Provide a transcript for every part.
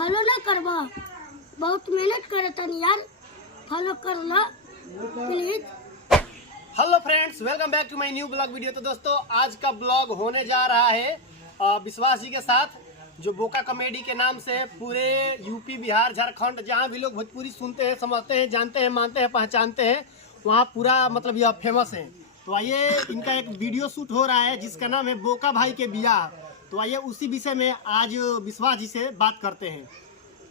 Follow ना करबा, बहुत मेहनत करे तनी यार, फॉलो कर ला please. Hello friends, welcome back to my new blog video. तो दोस्तों, आज का ब्लॉग होने जा रहा है विश्वास जी के साथ, जो बोका कॉमेडी के नाम से पूरे यूपी, बिहार, झारखंड, जहाँ भी लोग भोजपुरी सुनते हैं, समझते हैं, जानते हैं, मानते हैं, पहचानते हैं, वहाँ पूरा मतलब यह फेमस है। तो आइए, इनका एक वीडियो शूट हो रहा है जिसका नाम है बोका भाई के बियाह। तो आइए उसी विषय में आज विश्वास जी से बात करते हैं।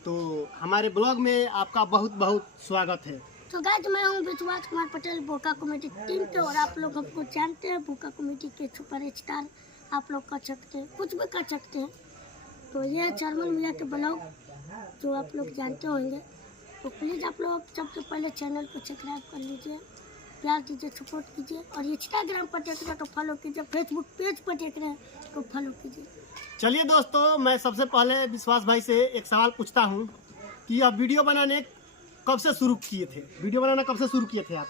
तो हमारे ब्लॉग में आपका बहुत बहुत स्वागत है। तो गाइस, मैं हूँ विश्वास कुमार पटेल, बोका कॉमेडी टीम के, और आप लोग हमको जानते हैं, बोका कॉमेडी के सुपर स्टार आप लोग कर सकते हैं, कुछ भी कर सकते हैं। तो ये है चरमन मियाँ के ब्लॉग, जो आप लोग जानते होंगे। तो प्लीज़ आप लोग सबसे पहले चैनल को सब्सक्राइब कर लीजिए, प्यार दीजिए, सपोर्ट कीजिए, और इंस्टाग्राम पर देख रहे हैं तो फॉलो कीजिए, फेसबुक पेज पर देख रहे हैं तो फॉलो कीजिए। चलिए दोस्तों, मैं सबसे पहले विश्वास भाई से एक सवाल पूछता हूँ कि आप वीडियो बनाने कब से शुरू किए थे? वीडियो बनाना कब से शुरू किए थे आप?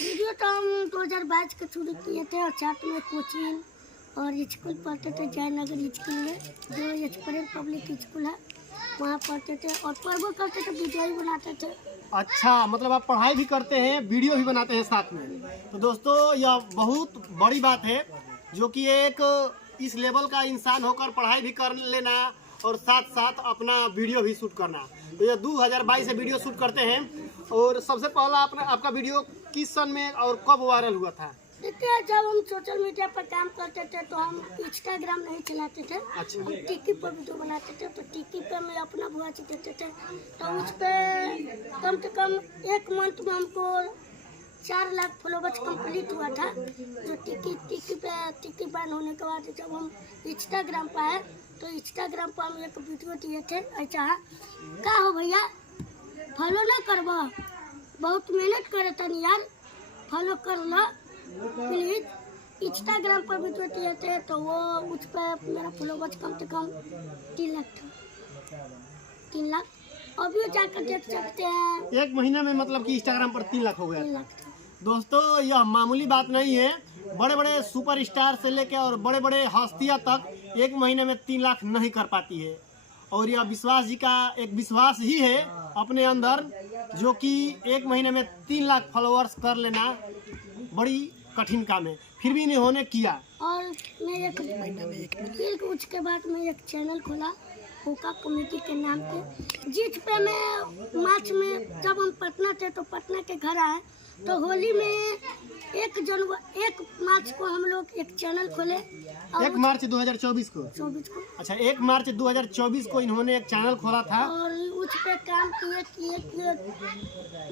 वीडियो तो हम 2022 के शुरू किए थे, और साथ में कोचिंग और स्कूल पढ़ते थे, जयनगर स्कूल में, जो एचपरेल पब्लिक स्कूल है, वहाँ पढ़ते थे और पढ़बो करते थे, वीडियो ही बनाते थे। अच्छा, मतलब आप पढ़ाई भी करते हैं, वीडियो भी बनाते हैं साथ में। तो दोस्तों, यह बहुत बड़ी बात है, जो कि एक इस लेवल का इंसान होकर पढ़ाई भी कर लेना और साथ साथ अपना वीडियो भी शूट करना। तो ये 2022 से वीडियो शूट करते हैं। और सबसे पहला आपका वीडियो किस सन में और कब वायरल हुआ था? देखिए, जब हम सोशल मीडिया पर काम करते थे तो हम इंस्टाग्राम नहीं चलाते थे। अच्छा। हम टिकी पर वीडियो बनाते थे, तो टिकी पे मैं अपना वॉच देते थे, तो उस पर कम से कम एक मंथ में हमको 4 लाख फॉलोवर्स कंप्लीट हुआ था। जो टिकी बैन होने के बाद जब हम इंस्टाग्राम पर आए, तो इंस्टाग्राम पर हम एक वीडियो दिए थे, ऐसा का हो भैया, फॉलो ना करबा, बहुत मेहनत करे तनी यार, फॉलो कर ला प्लीज। इंस्टाग्राम पर वीडियो दिए थे, तो वो उस पर मेरा फॉलोवर्स कम से कम 3 लाख था। 3 लाख अभी जाकर देख सकते हैं। एक महीना में मतलब कि इंस्टाग्राम पर 3 लाख हो गया 3 था। लाख था। दोस्तों, यह मामूली बात नहीं है। बड़े बड़े सुपर स्टार से लेकर और बड़े बड़े हस्तियां तक एक महीने में 3 लाख नहीं कर पाती है। और यह विश्वास जी का एक विश्वास ही है अपने अंदर, जो कि एक महीने में 3 लाख फॉलोअर्स कर लेना बड़ी कठिन काम है, फिर भी इन्होंने किया। और मैं फिर उसके बाद मैं एक चैनल खोला बोका कॉमेडी के नाम पे, जिस पे मैं मार्च में जब हम पटना थे, तो पटना के घर आए, तो होली में 1 मार्च को हम लोग एक चैनल खोले। 1 मार्च 2024 को? 24 को। अच्छा, 1 मार्च 2024 को इन्होंने एक चैनल खोला था, और उस पे काम किए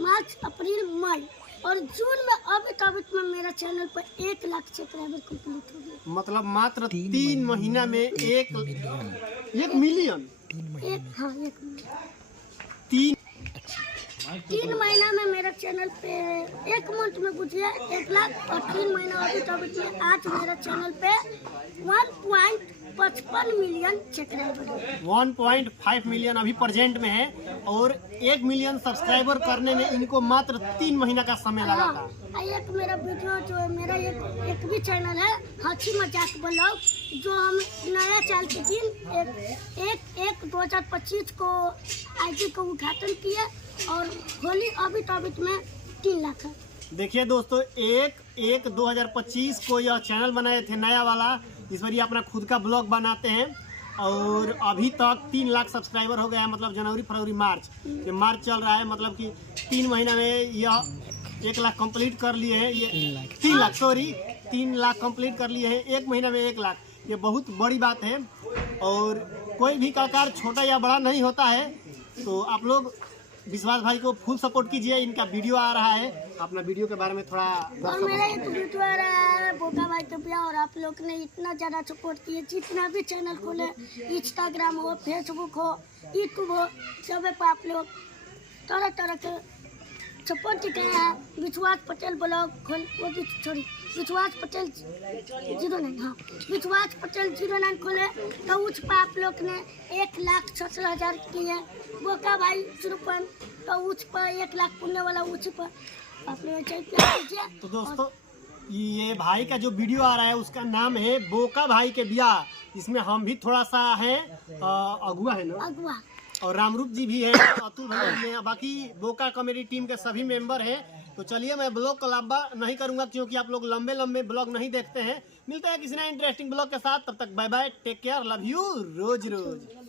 मार्च, अप्रैल, मई और जून में अभी में मेरा चैनल पर 1 लाख सब्सक्राइबर कंप्लीट हो गया। मतलब मात्र 3 महीना में 1 मिलियन। 3 महीना में मेरा चैनल पे 1 मंथ में बुझिए 1 लाख, और 3 महीना अभी में आज मेरा चैनल पे 1.55 मिलियन सब्सक्राइबर, 1.5 मिलियन अभी प्रेजेंट में है। और 1 मिलियन सब्सक्राइबर करने में इनको मात्र 3 महीना का समय लगा था। एक मेरा वीडियो, जो मेरा एक भी चैनल है, हंसी मजाक ब्लॉग, जो हम नया साल के दिन 1/1/2025 को आईडी को उद्घाटन किया, और होली अभी में 3 लाख है। देखिए दोस्तों, 1/1/2025 को यह चैनल बनाए थे नया वाला। इस बार ये अपना खुद का ब्लॉग बनाते हैं, और अभी तक 3 लाख सब्सक्राइबर हो गया है। मतलब जनवरी, फरवरी, मार्च, ये मार्च चल रहा है, मतलब कि 3 महीना में यह 1 लाख कंप्लीट कर लिए हैं। ये 3 लाख कंप्लीट कर लिए हैं 1 महीना में 1 लाख। ये बहुत बड़ी बात है, और कोई भी कलाकार छोटा या बड़ा नहीं होता है। तो आप लोग विश्वास भाई को फुल सपोर्ट कीजिए। इनका वीडियो आ रहा है, अपना वीडियो के बारे में थोड़ा। और मेरा एक वीडियो आ रहा है बोका भाई के बियाह, और आप लोग ने इतना ज़्यादा सपोर्ट किए, जितना भी चैनल खोले, इंस्टाग्राम हो, फेसबुक हो, यूट्यूब हो, सब पे आप लोग तरह तरह के सपोर्ट दिखाए हैं। विश्वास पटेल ब्लॉग खोल, वो भी सॉरी, विश्वास पटेल 09, हाँ, विश्वास पटेल 09 खोले, तो उस पर आप लोग ने 1,70,000 किए। बोका भाई 0, तो उस पर 1 लाख पुण्य वाला, उस पर आप लोग चाहिए। तो दोस्तों, ये भाई का जो वीडियो आ रहा है उसका नाम है बोका भाई के बियाह। इसमें हम भी थोड़ा सा है अगुआ है ना, और रामरूप जी भी हैं, अतुल भैया भी हैं, बाकी बोका कॉमेडी टीम के सभी मेंबर हैं। तो चलिए मैं ब्लॉग को लंबा नहीं करूंगा क्योंकि आप लोग लंबे लंबे ब्लॉग नहीं देखते हैं। मिलते हैं किसी ना इंटरेस्टिंग ब्लॉग के साथ, तब तक bye bye, take care, love you, रोज रोज।